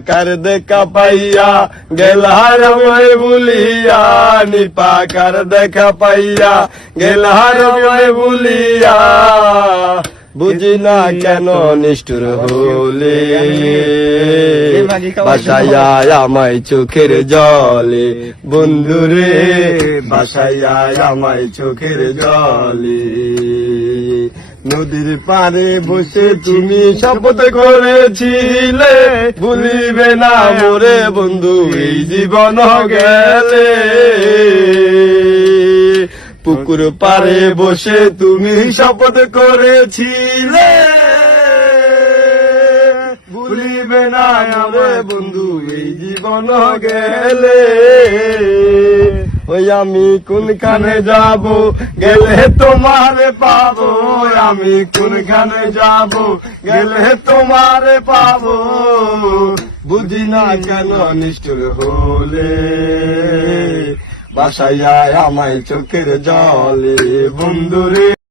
কার দেখা পাইয়া গেলার আমায় ভুলিয়া নিপাকার দেখা পাইয়া গেলার আমায় ভুলিয়া বুঝি না কেন নিষ্ঠুর হলে বাসায়া আমায় চোখের জলে বন্ধুরে বাসায়া আমায় চোখের জলে নদীর পারে বসে তুমি শপথ করেছিলে ভুলিবে না মোরে বন্ধু এই জীবন গেলে পুকুর পারে বসে তুমি শপথ করেছিলে ভুলিবে না মোরে বন্ধু এই জীবন গেলে ওই আমি কোনখানে যাব গেলে তোমারে পাবো আমি কোনখানে যাব গেলে তোমারে পাবো বুঝি না কেন নিষ্ঠুর হলে বাসায় আমায় চোখের জলে বন্ধুরে।